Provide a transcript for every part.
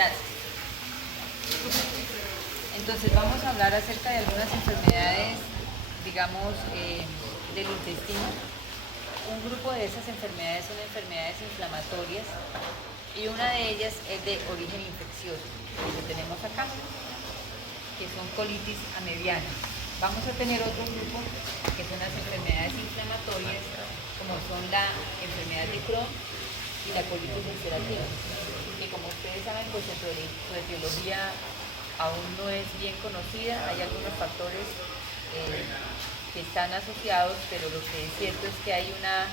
Gracias. Entonces vamos a hablar acerca de algunas enfermedades, digamos, del intestino. Un grupo de esas enfermedades son enfermedades inflamatorias y una de ellas es de origen infeccioso, que tenemos acá, que son colitis amebiana. Vamos a tener otro grupo que son las enfermedades inflamatorias, como son la enfermedad de Crohn y la colitis ulcerativa, que como ustedes saben, pues su etiología aún no es bien conocida. Hay algunos factores que están asociados, pero lo que es cierto es que hay una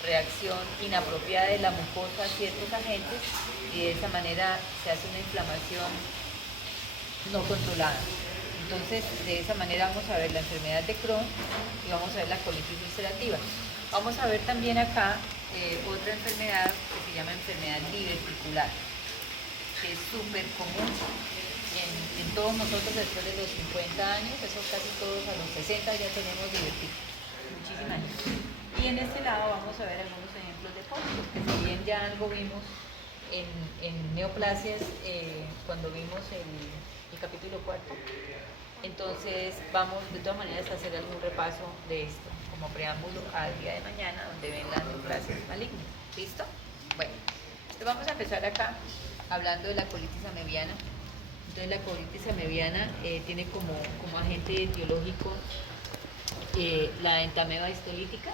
reacción inapropiada de la mucosa a ciertos agentes y de esa manera se hace una inflamación no controlada. Entonces, de esa manera vamos a ver la enfermedad de Crohn y vamos a ver la colitis ulcerativa. Vamos a ver también acá otra enfermedad que se llama enfermedad diverticular, que es súper común en todos nosotros después de los 50 años, eso casi todos a los 60 ya tenemos divertículos, muchísima gente. Y en este lado vamos a ver algunos ejemplos de pólipos, que si bien ya algo vimos en neoplasias cuando vimos el capítulo 4, entonces vamos de todas maneras a hacer algún repaso de esto, como preámbulo al día de mañana, donde ven las neoplasias malignas. ¿Listo? Bueno, entonces vamos a empezar acá hablando de la colitis amebiana. Entonces la colitis amebiana tiene como agente etiológico la entameba histolítica,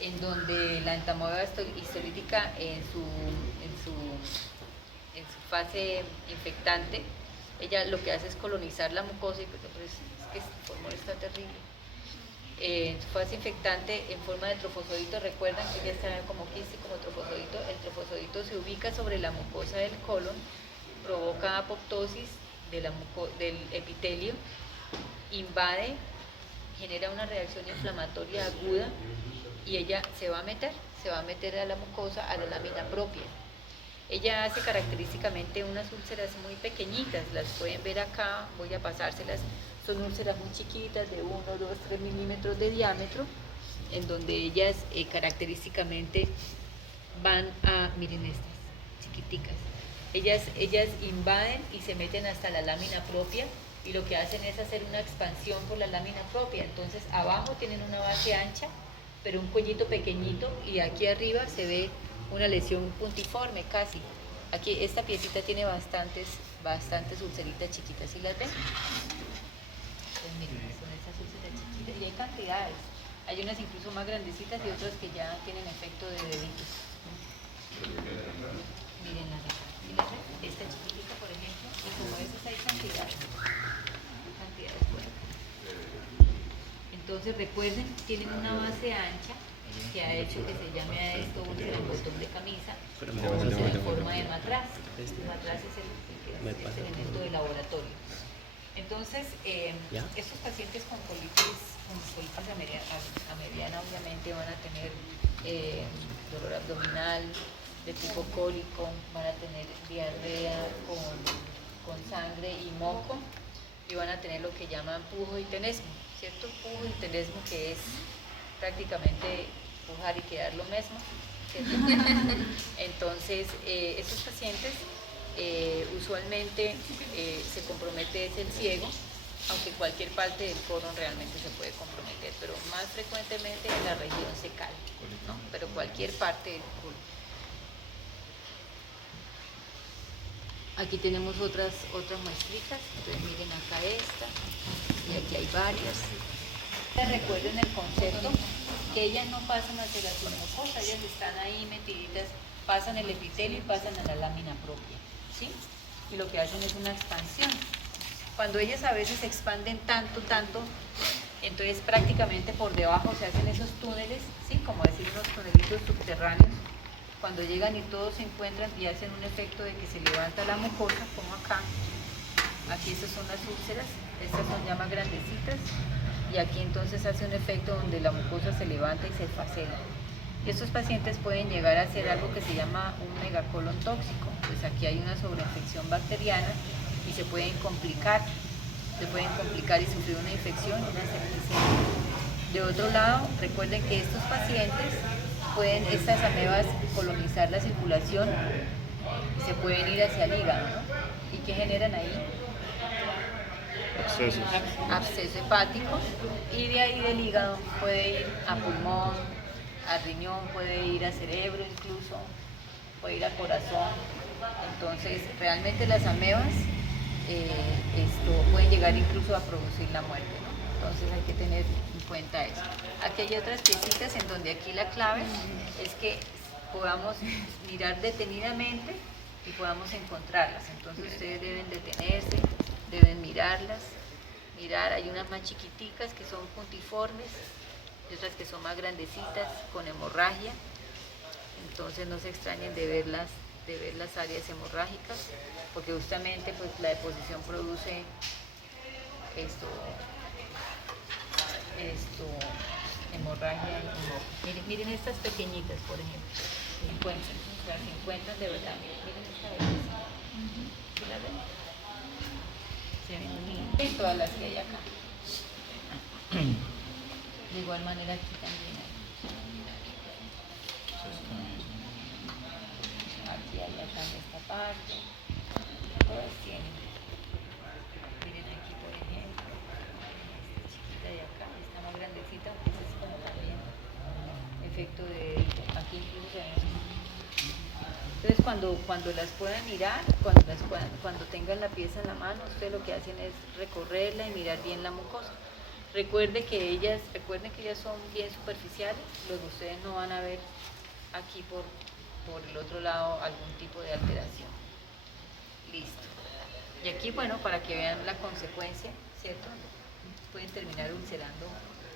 en donde la entameba histolítica en su fase infectante, ella lo que hace es colonizar la mucosa, y pues es que este formol está terrible. En su fase infectante en forma de trofosodito, recuerdan que ya está como quiste, como trofosodito. El trofosodito se ubica sobre la mucosa del colon, provoca apoptosis del epitelio, invade, genera una reacción inflamatoria aguda y ella se va a meter a la mucosa, a la lámina propia. Ella hace característicamente unas úlceras muy pequeñitas, las pueden ver acá, voy a pasárselas. Son úlceras muy chiquitas de 1, 2, 3 milímetros de diámetro, en donde ellas característicamente van a, miren estas, chiquiticas, ellas invaden y se meten hasta la lámina propia y lo que hacen es hacer una expansión por la lámina propia. Entonces abajo tienen una base ancha, pero un cuellito pequeñito, y aquí arriba se ve una lesión puntiforme casi. Aquí esta piecita tiene bastantes ulceritas chiquitas, ¿sí las ven? Pues miren, son estas úlceras chiquitas y hay cantidades. Hay unas incluso más grandecitas y otras que ya tienen efecto de deditos. Miren las de acá. ¿Sí las ven? Esta chiquitita, por ejemplo, y como esas hay cantidades. Hay cantidades por acá. Entonces recuerden, tienen una base ancha que ha hecho que se llame a esto úlcera en botón de camisa, o úlcera en forma de matraz. El matraz es el elemento de laboratorio. Entonces, estos pacientes con colitis amebiana obviamente van a tener dolor abdominal de tipo cólico, van a tener diarrea con sangre y moco, y van a tener lo que llaman pujo y tenesmo, ¿cierto? Pujo y tenesmo, que es prácticamente pujar y quedar lo mismo, ¿cierto? Entonces, estos pacientes usualmente se compromete es el ciego, aunque cualquier parte del colon realmente se puede comprometer, pero más frecuentemente en la región secal, ¿no? Pero cualquier parte del colon. Aquí tenemos otras muestritas, entonces miren acá esta, y aquí hay varias. Recuerden el concepto, que ellas no pasan hacia la mucosa, ellas están ahí metiditas, pasan el epitelio y pasan a la lámina propia, ¿sí? Y lo que hacen es una expansión. Cuando ellas a veces se expanden tanto, entonces prácticamente por debajo se hacen esos túneles, ¿sí? Como decir unos tunelitos subterráneos. Cuando llegan y todos se encuentran y hacen un efecto de que se levanta la mucosa, como acá. Aquí estas son las úlceras, estas son ya más grandecitas, y aquí entonces hace un efecto donde la mucosa se levanta y se facela. Estos pacientes pueden llegar a hacer algo que se llama un megacolon tóxico, pues aquí hay una sobreinfección bacteriana y se pueden complicar y sufrir una infección y una septicemia. De otro lado, recuerden que estos pacientes pueden, estas amebas, colonizar la circulación y se pueden ir hacia el hígado, ¿no? ¿Y qué generan ahí? Abscesos. Absceso hepático, y de ahí del hígado puede ir a pulmón, a riñón, puede ir a cerebro incluso, puede ir a corazón. Entonces realmente las amebas pueden llegar incluso a producir la muerte, ¿no? Entonces hay que tener en cuenta eso. Aquí hay otras piecitas en donde aquí la clave es que podamos mirar detenidamente y podamos encontrarlas. Entonces ustedes deben detenerse, deben mirarlas, hay unas más chiquiticas que son puntiformes y otras que son más grandecitas con hemorragia. Entonces no se extrañen de ver las áreas hemorrágicas, porque justamente pues la deposición produce hemorragia. Miren estas pequeñitas, por ejemplo, se encuentran de verdad. Miren esta belleza. ¿Sí la ven? Se ven lindas. Y todas las que hay acá. De igual manera aquí también hay. Aquí hay acá en esta parte. Todas tienen. Miren aquí, por ejemplo, esta chiquita de acá, esta más grandecita, esa es como también efecto de aquí incluso se ven. Entonces cuando las puedan mirar, cuando tengan la pieza en la mano, ustedes lo que hacen es recorrerla y mirar bien la mucosa. Recuerden que ellas son bien superficiales, luego ustedes no van a ver aquí por el otro lado algún tipo de alteración. Listo. Y aquí, bueno, para que vean la consecuencia, ¿cierto? Pueden terminar ulcerando,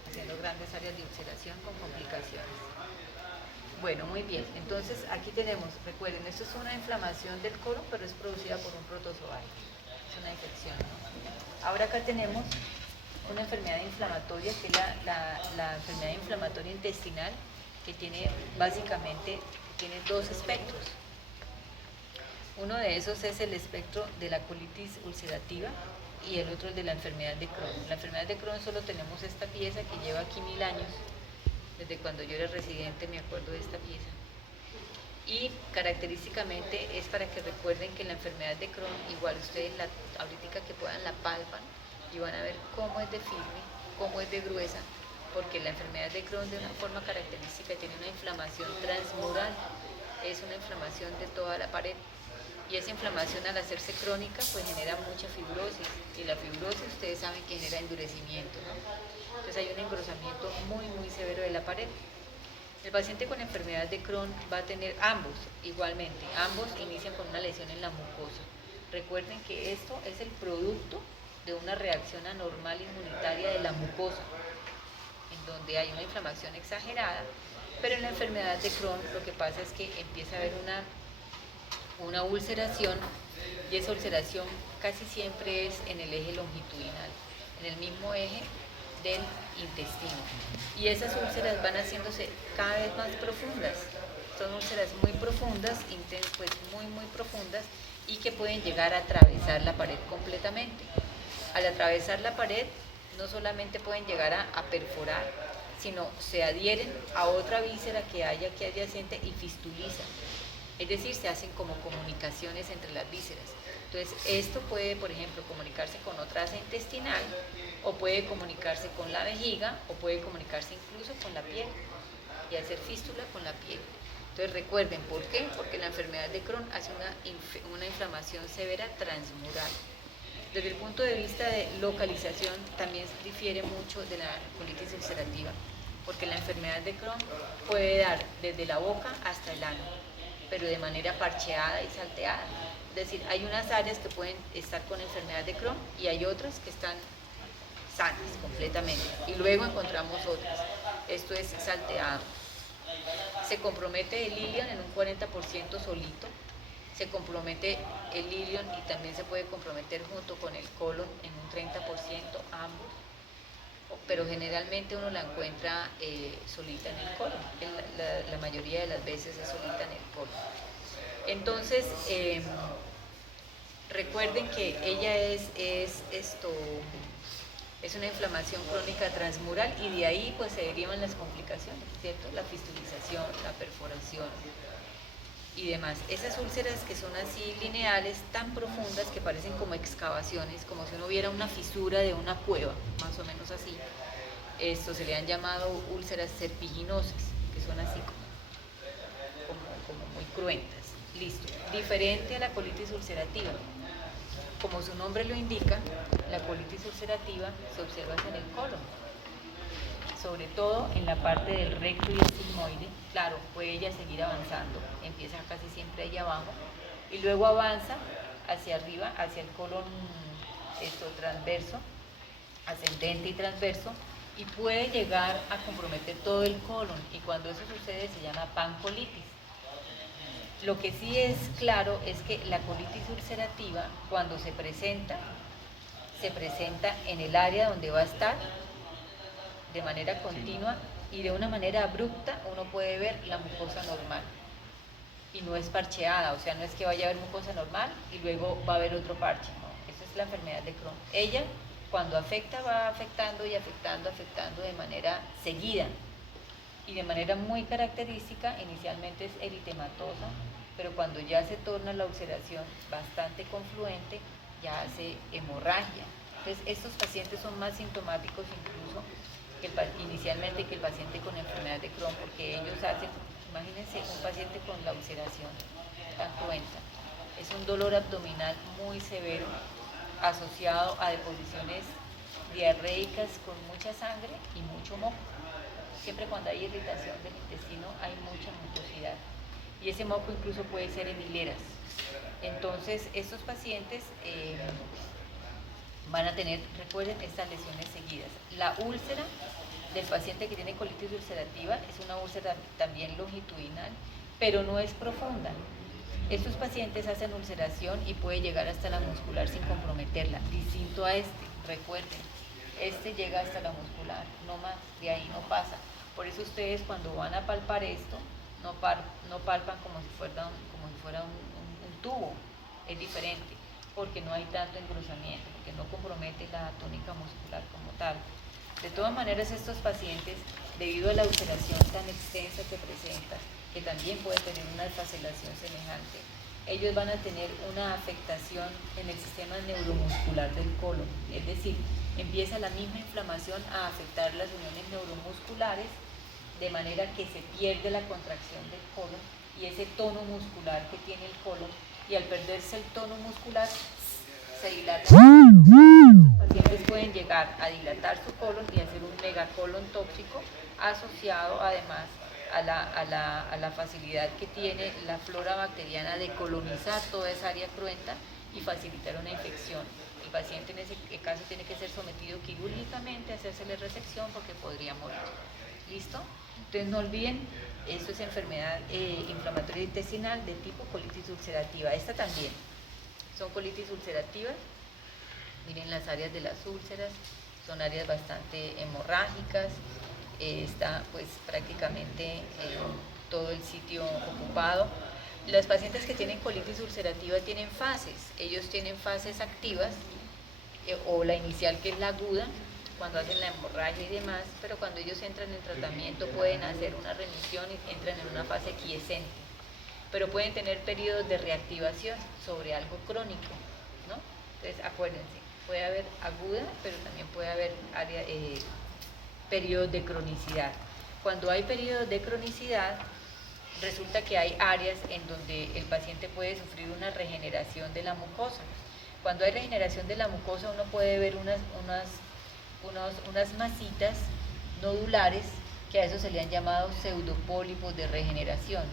haciendo grandes áreas de ulceración con complicaciones. Bueno, muy bien. Entonces, aquí tenemos, recuerden, esto es una inflamación del colon, pero es producida por un protozoario. Es una infección, ¿no? Ahora acá tenemos una enfermedad inflamatoria, que es la enfermedad inflamatoria intestinal, que tiene básicamente dos espectros. Uno de esos es el espectro de la colitis ulcerativa y el otro el de la enfermedad de Crohn. La enfermedad de Crohn solo tenemos esta pieza que lleva aquí 1000 años. Desde cuando yo era residente me acuerdo de esta pieza. Y característicamente es para que recuerden que la enfermedad de Crohn, igual ustedes ahorita que puedan la palpan y van a ver cómo es de firme, cómo es de gruesa, porque la enfermedad de Crohn de una forma característica tiene una inflamación transmural, es una inflamación de toda la pared. Y esa inflamación, al hacerse crónica, pues genera mucha fibrosis, y la fibrosis ustedes saben que genera endurecimiento, ¿no? Entonces hay un engrosamiento muy muy severo de la pared. El paciente con enfermedad de Crohn va a tener ambos inician con una lesión en la mucosa. Recuerden que esto es el producto de una reacción anormal inmunitaria de la mucosa, en donde hay una inflamación exagerada, pero en la enfermedad de Crohn lo que pasa es que empieza a haber una ulceración, y esa ulceración casi siempre es en el eje longitudinal, en el mismo eje del intestino, y esas úlceras van haciéndose cada vez más profundas. Son úlceras muy profundas, pues muy muy profundas, y que pueden llegar a atravesar la pared completamente. Al atravesar la pared no solamente pueden llegar a perforar, sino se adhieren a otra víscera que hay aquí adyacente y fistulizan. Es decir, se hacen como comunicaciones entre las vísceras. Entonces, esto puede, por ejemplo, comunicarse con otra asa intestinal, o puede comunicarse con la vejiga, o puede comunicarse incluso con la piel, y hacer fístula con la piel. Entonces, recuerden, ¿por qué? Porque la enfermedad de Crohn hace una inflamación severa transmural. Desde el punto de vista de localización, también difiere mucho de la colitis ulcerativa, porque la enfermedad de Crohn puede dar desde la boca hasta el ano, pero de manera parcheada y salteada. Es decir, hay unas áreas que pueden estar con enfermedad de Crohn y hay otras que están sanas completamente. Y luego encontramos otras. Esto es salteado. Se compromete el ilion en un 40% solito. Se compromete el ilion y también se puede comprometer junto con el colon en un 30% ambos. Pero generalmente uno la encuentra solita en el colon. La mayoría de las veces es solita en el colon. Entonces, recuerden que ella es una inflamación crónica transmural, y de ahí pues se derivan las complicaciones, ¿cierto? La fistulización, la perforación. Bueno, muy bien. Entonces, y demás. Esas úlceras que son así lineales, tan profundas que parecen como excavaciones, como si uno viera una fisura de una cueva, más o menos así. Esto se le han llamado úlceras serpiginosas, que son así como muy cruentas. Listo. Diferente a la colitis ulcerativa. Como su nombre lo indica, la colitis ulcerativa se observa en el colon, sobre todo en la parte del recto y el sigmoide. Claro, puede ella seguir avanzando, empieza casi siempre ahí abajo y luego avanza hacia arriba, hacia el colon transverso, ascendente y transverso, y puede llegar a comprometer todo el colon, y cuando eso sucede se llama pancolitis. Lo que sí es claro es que la colitis ulcerativa, cuando se presenta en el área donde va a estar de manera continua, y de una manera abrupta uno puede ver la mucosa normal y no es parcheada, o sea, no es que vaya a haber mucosa normal y luego va a haber otro parche, no, esa es la enfermedad de Crohn. Ella, cuando afecta, va afectando y afectando de manera seguida y de manera muy característica. Inicialmente es eritematosa, pero cuando ya se torna la ulceración bastante confluente, ya hace hemorragia. Entonces, estos pacientes son más sintomáticos incluso inicialmente que el paciente con enfermedad de Crohn, porque ellos hacen, imagínense, un paciente con la ulceración tan cruenta, es un dolor abdominal muy severo, asociado a deposiciones diarreicas con mucha sangre y mucho moco. Siempre cuando hay irritación del intestino hay mucha mucosidad, y ese moco incluso puede ser en hileras. Entonces, estos pacientes van a tener, recuerden, estas lesiones seguidas. La úlcera del paciente que tiene colitis ulcerativa es una úlcera también longitudinal, pero no es profunda. Estos pacientes hacen ulceración y puede llegar hasta la muscular sin comprometerla, distinto a este. Recuerden, este llega hasta la muscular, no más, de ahí no pasa. Por eso ustedes, cuando van a palpar esto, no palpan como si fuera un tubo, es diferente, porque no hay tanto engrosamiento, porque no compromete la tónica muscular como tal. De todas maneras, estos pacientes, debido a la ulceración tan extensa que presenta, que también puede tener una desfacelación semejante, ellos van a tener una afectación en el sistema neuromuscular del colon, es decir, empieza la misma inflamación a afectar las uniones neuromusculares, de manera que se pierde la contracción del colon y ese tono muscular que tiene el colon, y al perderse el tono muscular se dilata. Los pacientes pueden llegar a dilatar su colon y hacer un megacolon tóxico, asociado además a la facilidad que tiene la flora bacteriana de colonizar toda esa área cruenta y facilitar una infección. El paciente en ese caso tiene que ser sometido quirúrgicamente a hacérsele resección, porque podría morir. ¿Listo? Entonces no olviden, esto es enfermedad inflamatoria intestinal de tipo colitis ulcerativa. Esta también son colitis ulcerativas. Miren las áreas de las úlceras, son áreas bastante hemorrágicas. Está pues prácticamente todo el sitio ocupado. Los pacientes que tienen colitis ulcerativa tienen fases. Ellos tienen fases activas, o la inicial, que es la aguda, cuando hacen la hemorragia y demás, pero cuando ellos entran en tratamiento pueden hacer una remisión y entran en una fase quiescente, pero pueden tener periodos de reactivación sobre algo crónico, ¿no? Entonces acuérdense, puede haber aguda, pero también puede haber periodos de cronicidad. Cuando hay periodos de cronicidad, resulta que hay áreas en donde el paciente puede sufrir una regeneración de la mucosa. Cuando hay regeneración de la mucosa, uno puede ver unas masitas nodulares, que a eso se le han llamado pseudopólipos de regeneración.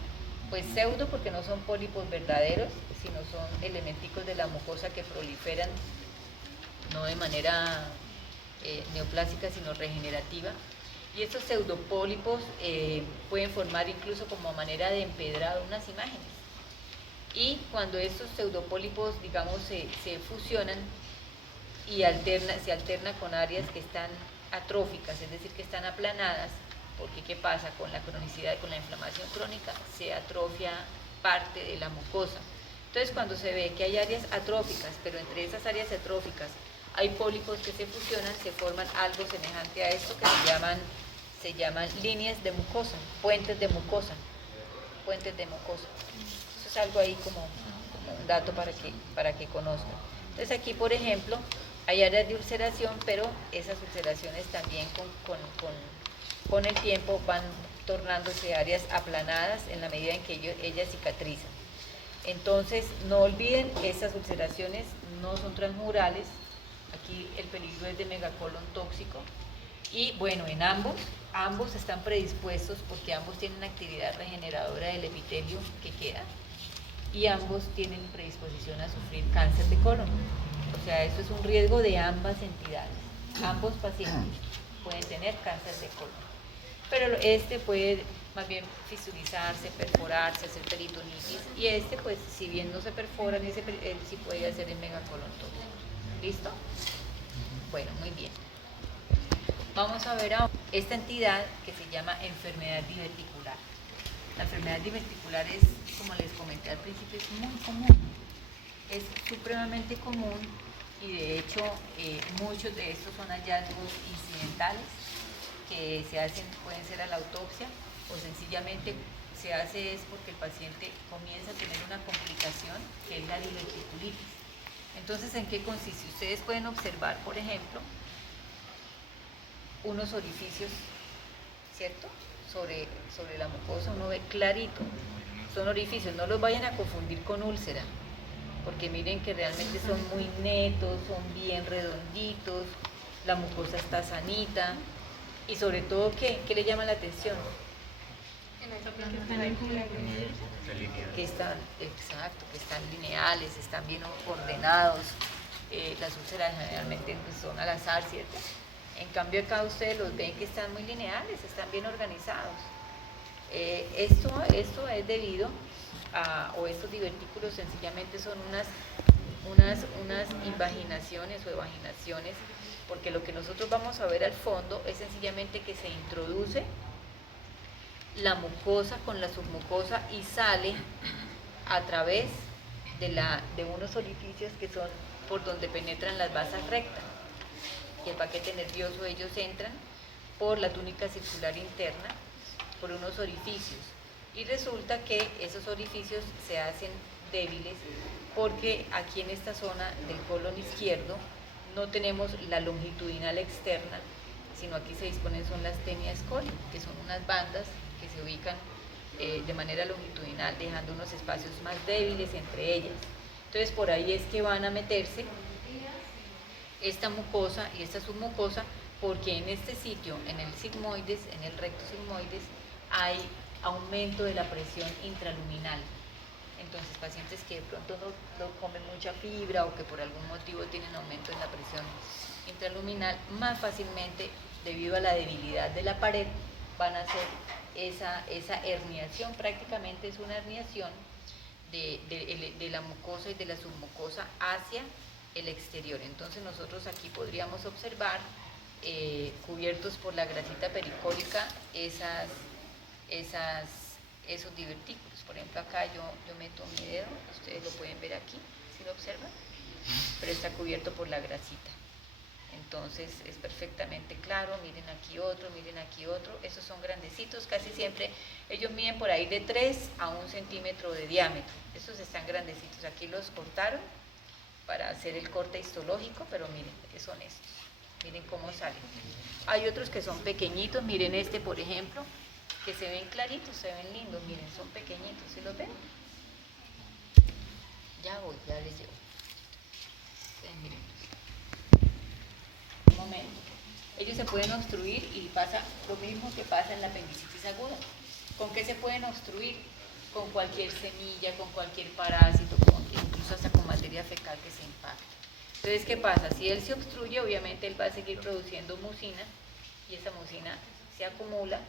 Pues pseudo porque no son pólipos verdaderos, sino son elementicos de la mucosa que proliferan no de manera neoplásica, sino regenerativa. Y estos pseudopólipos pueden formar incluso como manera de empedrado unas imágenes. Y cuando estos pseudopólipos, digamos, se fusionan y se alterna con áreas que están atróficas, es decir, que están aplanadas, porque ¿qué pasa? Con la cronicidad, con la inflamación crónica, se atrofia parte de la mucosa. Entonces, cuando se ve que hay áreas atróficas, pero entre esas áreas atróficas hay pólipos que se fusionan, se forman algo semejante a esto que se llaman líneas de mucosa, puentes de mucosa. es algo ahí como un dato para que conozcan. Entonces aquí, por ejemplo, hay áreas de ulceración, pero esas ulceraciones también con el tiempo van tornándose áreas aplanadas en la medida en que ellas cicatrizan. Entonces, no olviden que estas ulceraciones no son transmurales. Aquí el peligro es de megacolon tóxico. Y bueno, en ambos están predispuestos porque ambos tienen actividad regeneradora del epitelio que queda y ambos tienen predisposición a sufrir cáncer de colon. O sea, eso es un riesgo de ambas entidades. Ambos pacientes pueden tener cáncer de colon. Pero este puede más bien fisulizarse, perforarse, hacer peritonitis, y pues si bien no se perforan, él sí puede hacer el megacolon tóxico. ¿Listo? Bueno, muy bien. Vamos a ver ahora esta entidad que se llama enfermedad diverticular. La enfermedad diverticular es, como les comenté al principio, es muy común. Es supremamente común y de hecho muchos de estos son hallazgos incidentales que se hacen, pueden ser a la autopsia o sencillamente se hace es porque el paciente comienza a tener una complicación que es la diverticulitis. Entonces, ¿en qué consiste? Ustedes pueden observar, por ejemplo, unos orificios, ¿cierto? Sobre la mucosa uno ve clarito, son orificios, no los vayan a confundir con úlcera, porque miren que realmente son muy netos, son bien redonditos, la mucosa está sanita, y sobre todo, ¿qué le llama la atención? Que están, exacto, que están lineales, están bien ordenados. Las úlceras generalmente pues, son al azar, ¿cierto? En cambio acá ustedes los ven que están muy lineales, están bien organizados. Esto es debido a, o estos divertículos sencillamente son unas invaginaciones o evaginaciones, porque lo que nosotros vamos a ver al fondo es sencillamente que se introduce la mucosa con la submucosa y sale a través de unos orificios que son por donde penetran las vasas rectas. Y el paquete nervioso, ellos entran por la túnica circular interna, por unos orificios. Y resulta que esos orificios se hacen débiles porque aquí en esta zona del colon izquierdo no tenemos la longitudinal externa, sino aquí se disponen son las tenias coli, que son unas bandas que se ubican de manera longitudinal, dejando unos espacios más débiles entre ellas. Entonces por ahí es que van a meterse esta mucosa y esta submucosa, porque en este sitio, en el sigmoides, en el recto sigmoides, hay aumento de la presión intraluminal. Entonces, pacientes que de pronto no comen mucha fibra o que por algún motivo tienen aumento en la presión intraluminal, más fácilmente, debido a la debilidad de la pared, van a hacer esa herniación. Prácticamente es una herniación de la mucosa y de la submucosa hacia el exterior. Entonces nosotros aquí podríamos observar cubiertos por la grasita pericólica esos divertículos. Por ejemplo, acá yo meto mi dedo, ustedes lo pueden ver aquí, ¿sí lo observan? Pero está cubierto por la grasita. Entonces es perfectamente claro. Miren aquí otro, esos son grandecitos, casi siempre ellos miden por ahí de 3 a 1 centímetro de diámetro. Estos están grandecitos, aquí los cortaron para hacer el corte histológico, pero miren, son estos, miren cómo salen. Hay otros que son pequeñitos, miren este por ejemplo, que se ven claritos, se ven lindos, miren, son pequeñitos, ¿sí los ven? Ya les llevo. Miren. Un momento. Ellos se pueden obstruir y pasa lo mismo que pasa en la apendicitis aguda. ¿Con qué se pueden obstruir? Con cualquier semilla, con cualquier parásito, incluso hasta con materia fecal que se impacta. Entonces, ¿qué pasa? Si él se obstruye, obviamente él va a seguir produciendo mucina y esa mucina se acumula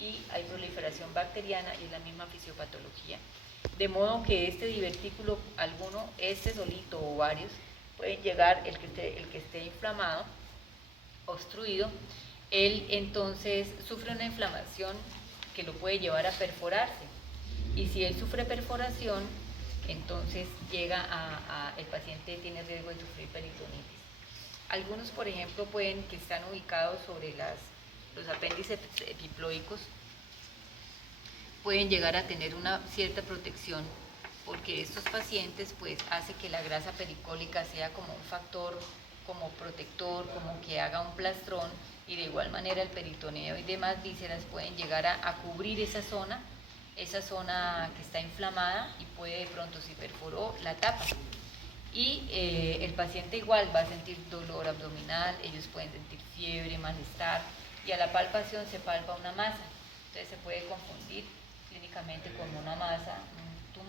y hay proliferación bacteriana y es la misma fisiopatología. De modo que este divertículo, alguno, este solito o varios, pueden llegar, el que esté inflamado, obstruido, él entonces sufre una inflamación que lo puede llevar a perforarse. Y si él sufre perforación, entonces el paciente tiene riesgo de sufrir peritonitis. Algunos, por ejemplo, que están ubicados sobre los apéndices epiploicos, pueden llegar a tener una cierta protección porque estos pacientes pues hace que la grasa pericólica sea como un factor, como protector, como que haga un plastrón, y de igual manera el peritoneo y demás vísceras pueden llegar a cubrir esa zona que está inflamada, y puede de pronto, si perforó, la tapa. Y el paciente igual va a sentir dolor abdominal, ellos pueden sentir fiebre, malestar, y a la palpación se palpa una masa. Entonces se puede confundir clínicamente con una masa, un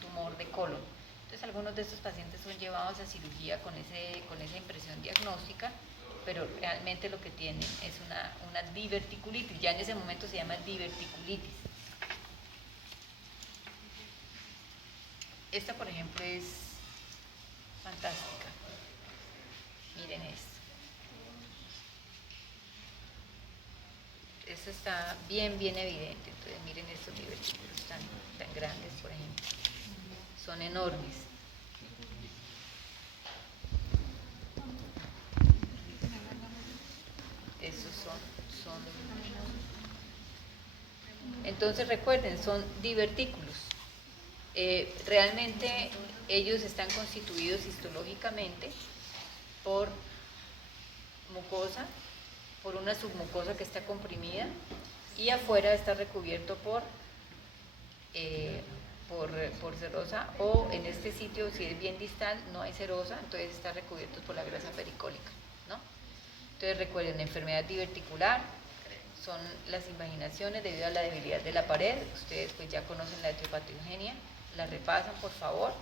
tumor de colon. Entonces algunos de estos pacientes son llevados a cirugía con esa impresión diagnóstica, pero realmente lo que tienen es una diverticulitis. Ya en ese momento se llama diverticulitis. Esta, por ejemplo, es fantástica. Miren esto. Esto está bien evidente. Entonces miren estos divertículos tan grandes, por ejemplo. Son enormes. Esos son. Entonces recuerden, son divertículos. Realmente ellos están constituidos histológicamente por mucosa, por una submucosa que está comprimida, y afuera está recubierto por serosa, o en este sitio, si es bien distal, no hay serosa, entonces está recubierto por la grasa pericólica, ¿no? Entonces recuerden, enfermedad diverticular son las invaginaciones debido a la debilidad de la pared. Ustedes pues ya conocen la etiopatogenia, la repasan por favor.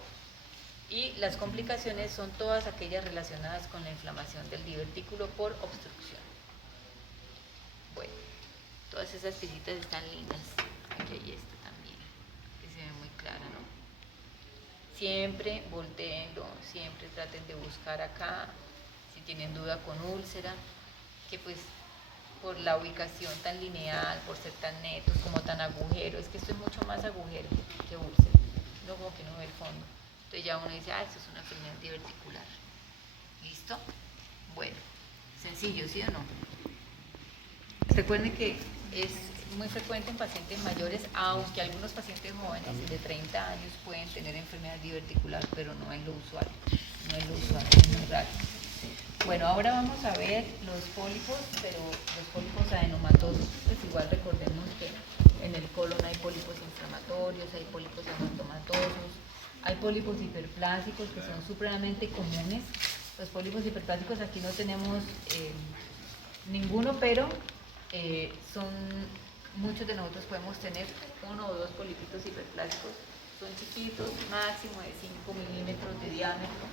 Y las complicaciones son todas aquellas relacionadas con la inflamación del divertículo por obstrucción. Bueno, todas esas piecitas están lindas. Aquí hay esta también, que se ve muy clara, ¿no? Siempre volteenlo, siempre traten de buscar acá, si tienen duda con úlcera, que pues por la ubicación tan lineal, por ser tan netos, como tan agujero, es que esto es mucho más agujero que úlcera, no como que no ve el fondo. Entonces ya uno dice, esto es una enfermedad diverticular. ¿Listo? Bueno, sencillo, ¿sí o no? Recuerden que es muy frecuente en pacientes mayores, aunque algunos pacientes jóvenes de 30 años pueden tener enfermedad diverticular, pero no es lo usual, es muy raro. Bueno, ahora vamos a ver los pólipos, pero los pólipos adenomatosos. Pues igual recordemos que en el colon hay pólipos inflamatorios, hay pólipos hemantomatosos, hay pólipos hiperplásicos que son supremamente comunes. Los pólipos hiperplásicos aquí no tenemos ninguno, pero muchos de nosotros podemos tener 1 o 2 polipitos hiperplásicos. Son chiquitos, máximo de 5 milímetros de diámetro,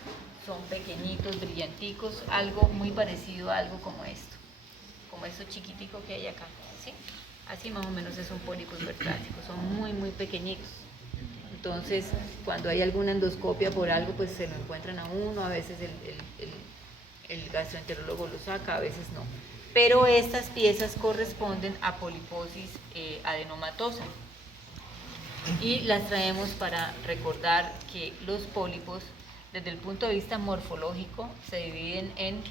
son pequeñitos, brillanticos, algo muy parecido a algo como esto chiquitico que hay acá, ¿sí? Así más o menos es un pólipo hiperplástico, son muy pequeñitos. Entonces, cuando hay alguna endoscopia por algo, pues se lo encuentran a uno, a veces el gastroenterólogo lo saca, a veces no. Pero estas piezas corresponden a poliposis adenomatosa. Y las traemos para recordar que los pólipos, desde el punto de vista morfológico, se dividen en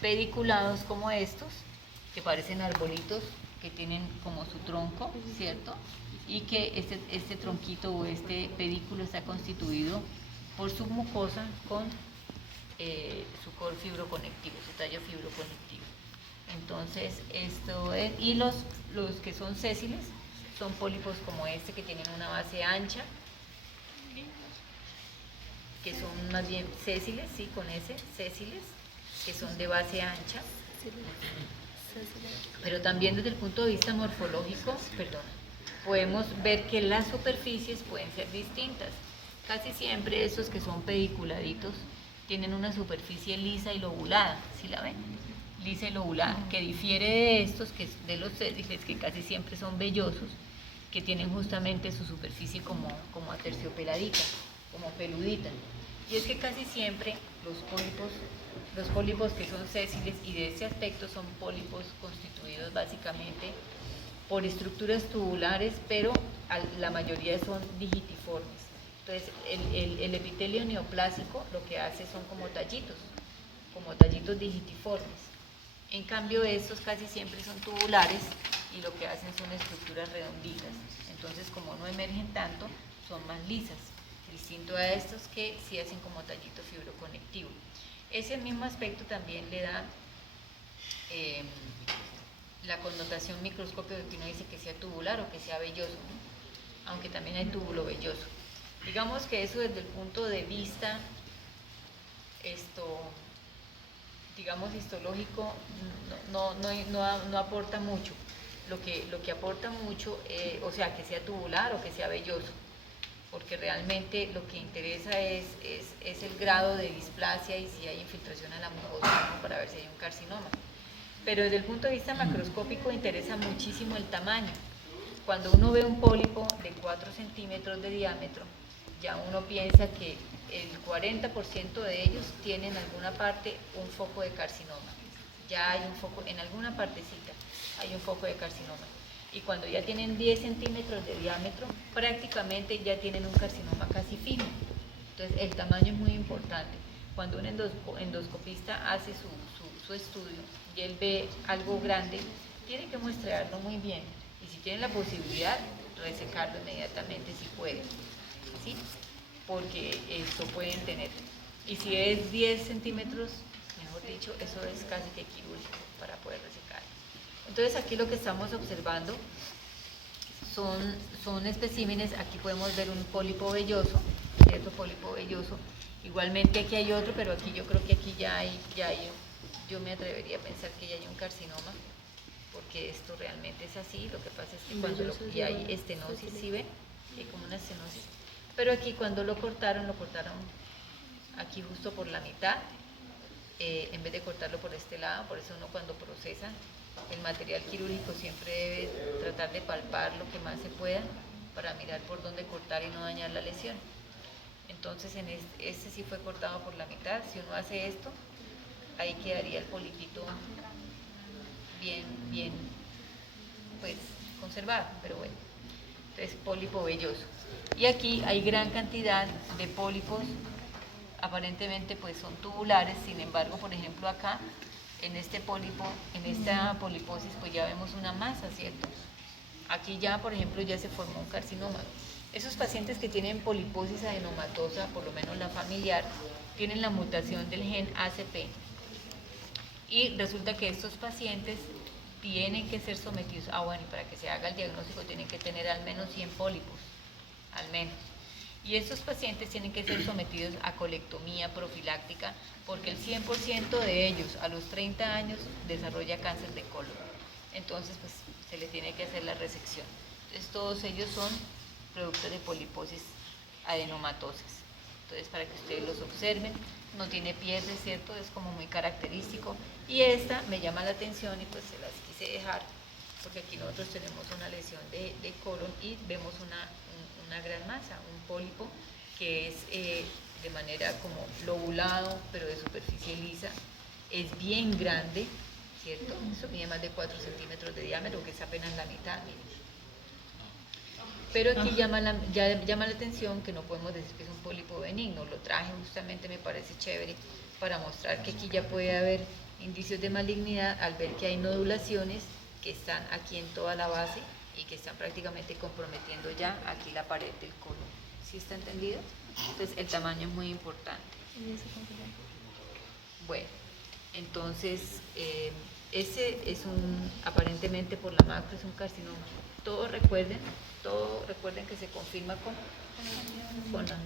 pediculados como estos, que parecen arbolitos, que tienen como su tronco, ¿cierto? Y que este tronquito o este pedículo está constituido por submucosa con su core fibroconectivo, su tallo fibroconectivo. Entonces, esto es, y los que son sésiles son pólipos como este, que tienen una base ancha, que son más bien sésiles, sí, con ese, sésiles, que son de base ancha. Pero también desde el punto de vista morfológico, podemos ver que las superficies pueden ser distintas. Casi siempre estos que son pediculaditos tienen una superficie lisa y lobulada, ¿sí la ven? Lisa y lobulada, que difiere de estos, de los sésiles, que casi siempre son vellosos, que tienen justamente su superficie como aterciopeladita, como peludita. Y es que casi siempre los pólipos que son sésiles y de ese aspecto son pólipos constituidos básicamente por estructuras tubulares, pero la mayoría son digitiformes. Entonces el epitelio neoplásico lo que hace son como tallitos digitiformes. En cambio estos casi siempre son tubulares y lo que hacen son estructuras redonditas. Entonces como no emergen tanto, son más lisas. distinto a estos que sí hacen como tallito fibroconectivo. Ese mismo aspecto también le da la connotación microscópica, que uno dice que sea tubular o que sea velloso, ¿no? Aunque también hay túbulo velloso. Digamos que eso desde el punto de vista digamos histológico no aporta mucho. Lo que aporta mucho, o sea, que sea tubular o que sea velloso, porque realmente lo que interesa es el grado de displasia y si hay infiltración a la mucosa, ¿no? Para ver si hay un carcinoma. Pero desde el punto de vista macroscópico interesa muchísimo el tamaño. Cuando uno ve un pólipo de 4 centímetros de diámetro, ya uno piensa que el 40% de ellos tienen en alguna parte un foco de carcinoma. Ya hay un foco, en alguna partecita hay un foco de carcinoma. Y cuando ya tienen 10 centímetros de diámetro, prácticamente ya tienen un carcinoma casi fijo. Entonces el tamaño es muy importante. Cuando un endoscopista hace su estudio y él ve algo grande, tiene que muestrearlo muy bien. Y si tiene la posibilidad, resecarlo inmediatamente si puede, ¿sí? Porque esto pueden tener. Y si es 10 centímetros, mejor dicho, eso es casi que quirúrgico para poder resecar. Entonces aquí lo que estamos observando son especímenes. Aquí podemos ver un pólipo velloso, ¿cierto? Pólipo velloso. Igualmente aquí hay otro, pero aquí yo creo que aquí ya hay, yo me atrevería a pensar que ya hay un carcinoma, porque esto realmente es así. Lo que pasa es que cuando ya hay estenosis, ¿sí ven? Hay como una estenosis. Pero aquí cuando lo cortaron aquí justo por la mitad, en vez de cortarlo por este lado. Por eso uno cuando procesa el material quirúrgico siempre debe tratar de palpar lo que más se pueda para mirar por dónde cortar y no dañar la lesión. Entonces en este sí fue cortado por la mitad. Si uno hace esto, ahí quedaría el polipito bien pues conservado, pero bueno. Entonces pólipo velloso. Y aquí hay gran cantidad de pólipos, aparentemente pues son tubulares. Sin embargo, por ejemplo acá, en este pólipo, en esta poliposis, pues ya vemos una masa, ¿cierto? Aquí ya, por ejemplo, ya se formó un carcinoma. Esos pacientes que tienen poliposis adenomatosa, por lo menos la familiar, tienen la mutación del gen ACP. Y resulta que estos pacientes tienen que ser sometidos, bueno, y para que se haga el diagnóstico tienen que tener al menos 100 pólipos, al menos. Y estos pacientes tienen que ser sometidos a colectomía profiláctica, porque el 100% de ellos a los 30 años desarrolla cáncer de colon. Entonces, pues se les tiene que hacer la resección. Entonces, todos ellos son productos de poliposis adenomatosas. Entonces, para que ustedes los observen, no tiene pierde, ¿cierto? Es como muy característico. Y esta me llama la atención y pues se las quise dejar, porque aquí nosotros tenemos una lesión de colon y vemos una gran masa, un pólipo que es de manera como lobulado, pero de superficie lisa, es bien grande, ¿cierto? Eso mide más de 4 centímetros de diámetro, que es apenas la mitad, miren. Pero aquí llama la atención que no podemos decir que es un pólipo benigno. Lo traje justamente, me parece chévere, para mostrar que aquí ya puede haber indicios de malignidad al ver que hay nodulaciones que están aquí en toda la base y que están prácticamente comprometiendo ya aquí la pared del colon. ¿Sí está entendido? Entonces el tamaño es muy importante. Bueno, entonces ese es aparentemente por la macro es un carcinoma. Todos recuerden que se confirma con la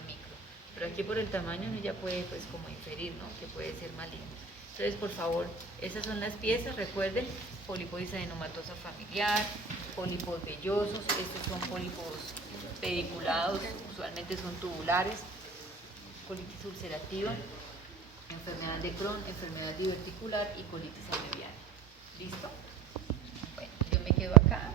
micro. Pero aquí por el tamaño uno ya puede pues como inferir, ¿no? Que puede ser maligno. Entonces, por favor, esas son las piezas. Recuerden, poliposis adenomatosa familiar, pólipos vellosos. Estos son pólipos pediculados, usualmente son tubulares, colitis ulcerativa, enfermedad de Crohn, enfermedad diverticular y colitis aneviana. ¿Listo? Bueno, yo me quedo acá.